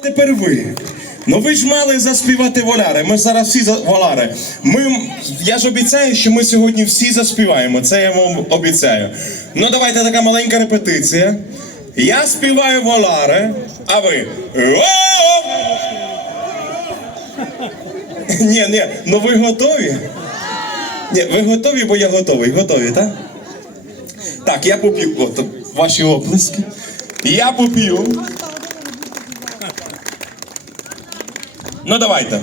Тепер ви. Ну ви ж мали заспівати воляри. Ми зараз всі за воляри. Ми, я ж обіцяю, що ми сьогодні всі заспіваємо. Це я вам обіцяю. Ну давайте така маленька репетиція. Я співаю воляри, а ви. Ні, ні, ну ви готові? Ні, ви готові, бо я готовий. Готові, так? Так, я. От ваші оплески. Я попів. Ну давайте.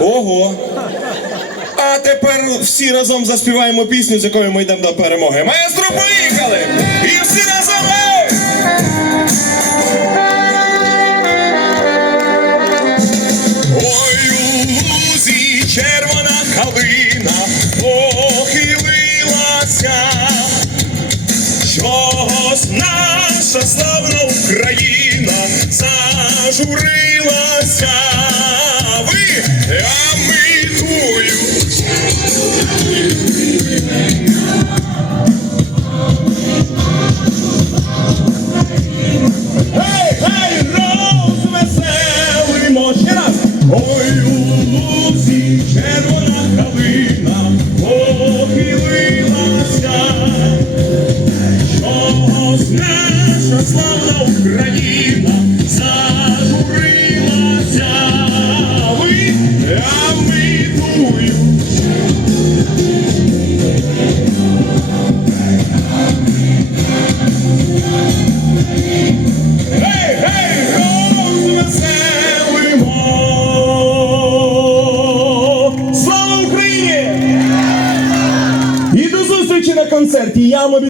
Ого! А тепер всі разом заспіваємо пісню, з якою ми йдемо до перемоги. Маестро, поїхали! Похилилася, чогось наша славна Україна зажурилася. Ви. Гей, гей, розвеселимо ще раз. Ой, у лузі червона славна Україна зажурилася. Ви, а ми тую. Гей, гей, розвеселимо! Слава Україні! І до зустрічі на концерті. Я.